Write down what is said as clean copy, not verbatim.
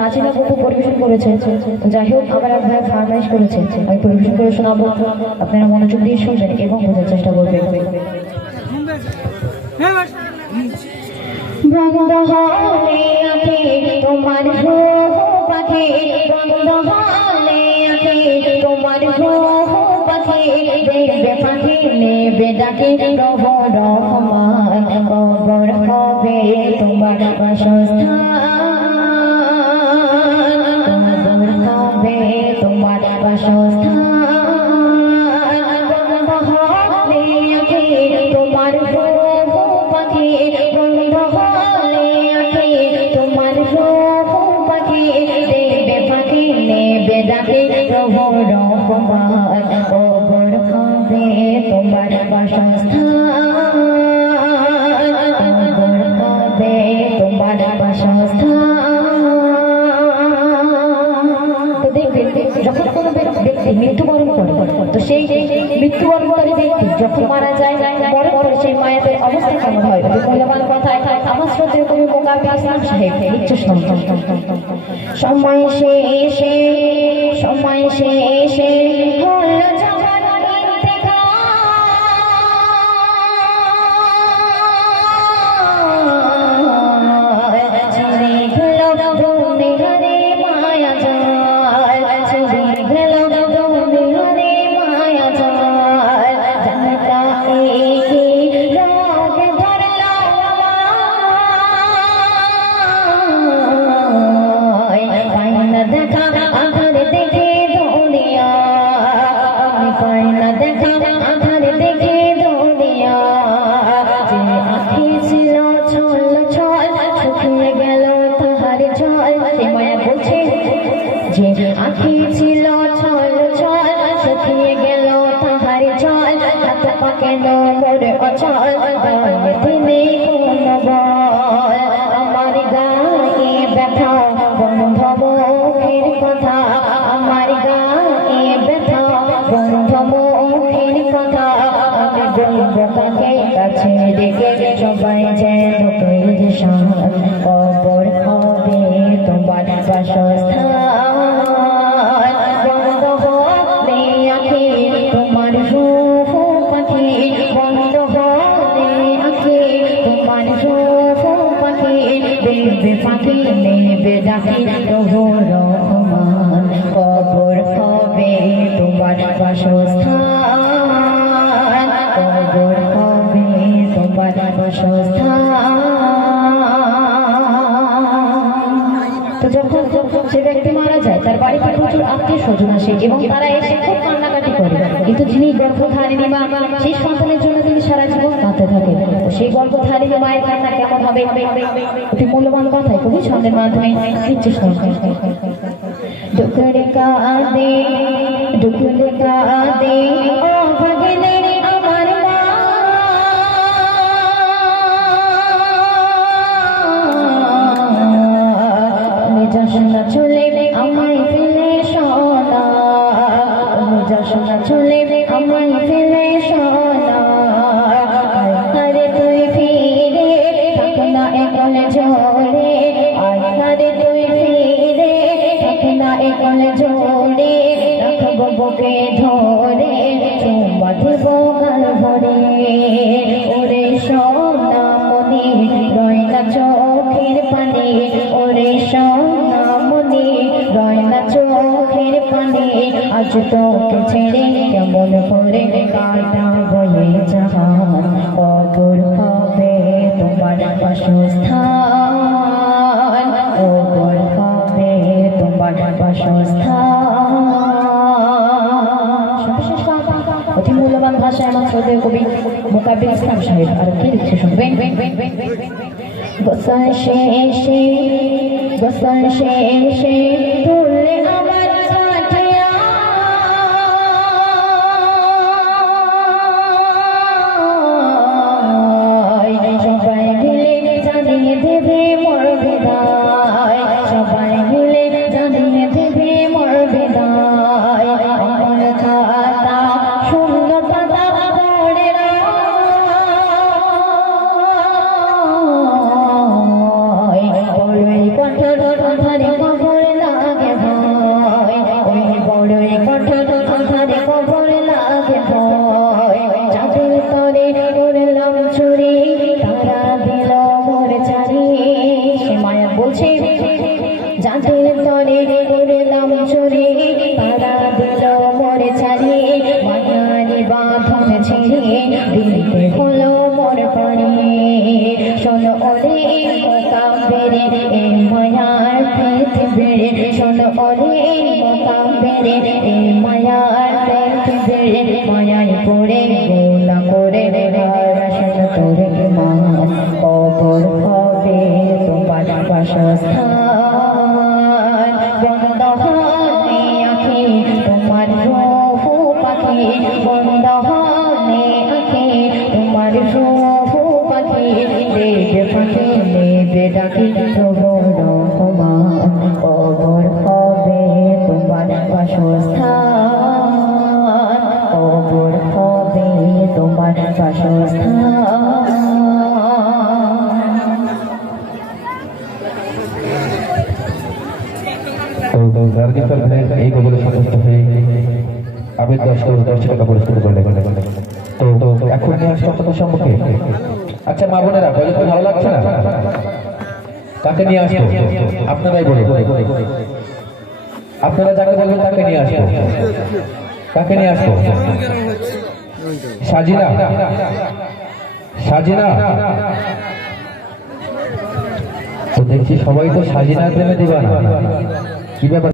সাজিনা কত পরিবেশন করেছে। যাই হোক, আবার এক ভাই ফারমাইশ করেছে, আমি পরিবেশন করে শোনাবো, আপনারা মনোযোগ দিয়ে শুনবেন এবং বোঝার চেষ্টা করবেন। বন্ধ হলে আঁখি তোমার পাখি, বন্ধ হলে আঁখি তোমার পাখি, দেখবে পাখি নেবে ডাকে রব রহমান, কবর হবে তোমার বাসস্থান, কবর হবে তোমার বাসস্থান। বন্ধ হলে আঁখি তোমার পাখি, বন্ধ হলে আঁখি তোমার পাখি, দেখবে পাখি নেবে ডাকে রব রহমান, কবর হবে তোমার বাসস্থান, কবর হবে তোমার বাসস্থান। তো দেখবেন, যখন কোনো ব্যক্তি মৃত্যুবরণ করে, তো সেই মৃত্যুবরণকারী ব্যক্তি যখন মারা যায়, পরে পরে সেই মায়াতের অবস্থা কেমন হয়? মূল্যবান কথায় আমার শ্রদ্ধেয় কবি মোকাব্বিল ইসলাম সাহেব লিখছে, সময় শেষে, সময় শেষে হলো জবান ইন্তেকাল, চলে গেল দুনিয়ারে মায়া জাল, চলে গেল দুনিয়ারে মায়া জাল, জানতা কি রোগ ধরলো পাই না দেখা আধার দেখে দুনিয়া, আমি পাই না দেখা আধার দেখে দুনিয়া, যে আঁখি ছিল ছল ছল শুকিয়ে গেল তাহার জল। সে মায়া বলছে যে আঁখি ছিল ছল ছল শুকিয়ে গেল তাহার জল, হাত পা কেন করে অচল, গায়েতে নেই কোনো বল, আমার গায়ে ব্যথা বন্ধ মুখের কথা, আমার গায়ে ব্যথা বন্ধ মুখের কথা, আমি বলবো কাকে কাছে ডেকে সবাই যেন তৈরি শান, কবর হবে তোমার বাসস্থান, বন্ধ হবে আঁখি তোমার পাখি, বন্ধ হবে আঁখি তোমার পাখি, দেখবে পাখি নেবে ডাকি রব রহমান, কবর হবে তোমার বাসস্থান, কবর হবে তোমার বাসস্থান। তো যখন সে ব্যক্তি মারা যায়, তার বাড়িতে প্রচুর আত্মীয় স্বজন আসে এবং তারা এসে খুব কান্নাকাটি করে, কিন্তু যিনি গর্ভধারিণী মা, সেই সন্তানের জন্য তিনি সারা জীবন কাঁদতে থাকে। সেই গর্ভধারিণী মায়ের কান্না কেমন হবে? অতি মূল্যবান কথায় কবি ছন্দের মাধ্যমে দিচ্ছে শুনছেন। ডুকরে কাঁদে, ডুকরে কাঁদে ও ভগিনী আমার মা, যশোনা চলে আমায় ফেলে সোনা, যশোনা চলে আমায় ফেলে সোনা, আরে তুই ফিরে থাক না একল জোরে, আরে তুই ফিরে থাক না একল জোরে, রাখবো বুকে ধরে চুমা দেব গাল ভরে, ওরে সোনা মনি রয় না চোখের পানি, ওরে সোনা মনি রয় না চোখের পানি, আজ তোকে ছেড়ে কেমন করে কাটা বয়ে জাহান, কবর হবে তোমার বাসস্থান, কবর হবে তোমার বাসস্থান। অতি মূল্যবান ভাষায় আমার শ্রদ্ধেয় কবি মোকাব্বিল ইসলাম সাহেব আরো কি লিখছে শুনবেন। গোসাই শেষে, গোসাই শেষে তুললে আমার কাঠিয়া, সবাই মিলে জানিয়ে দেবে মোর বিদায়, সবাই মিলে জানিয়ে দেবে মোর বিদায়, আমার খাতা শূন্য পাতা পড়ে না, বড়ই কঠোর ধারে কবর ভয় চাঁদের তরে করলাম চুরি তারা দিল মোর চারি সে মায়া বলছে চাঁদের তরে করলাম চুরি তারা দিল মোর চারি মায়ারি বাঁধন ছেড়ে দিতে হলো মোর পানি শোনো ওরে কাবেরে এ মায়ার পৃথিবীর শোনো ওরে কাবেরে এ মায়ার পৃথিবীর মায়ায় পড়ে গোলা করে শোনো তোরে মা কবর হবে তোমার বাসস্থান বন্ধ হবে আঁখি তোমার রূপ পাখি বন্ধ হবে আঁখি তোমার রূপ পাখি দেব পাখি দেব ডাকি প্রভু রহমান কবর হবে তোমার বাসস্থান কবর হবে তোমার বাসস্থান এই গজলে সন্তুষ্ট হয়ে আবেদ 10 টাকা পুরস্কৃত করলেন। তো এখন নিয়ে আসছে আপনাদের সম্মুখে। আচ্ছা মা বোনেরা গজল তো ভালো লাগছে না, কাকে নিয়ে আসবো আপনারাই বলুন। আপনারা যাকে বলবেন তাকে নিয়ে আসবো। কাকে নিয়ে আসবো? সাজিনা, সাজিনা। তো দেখছি সবাই তো সাজিনার প্রেমে দিবা না, কি ব্যাপার?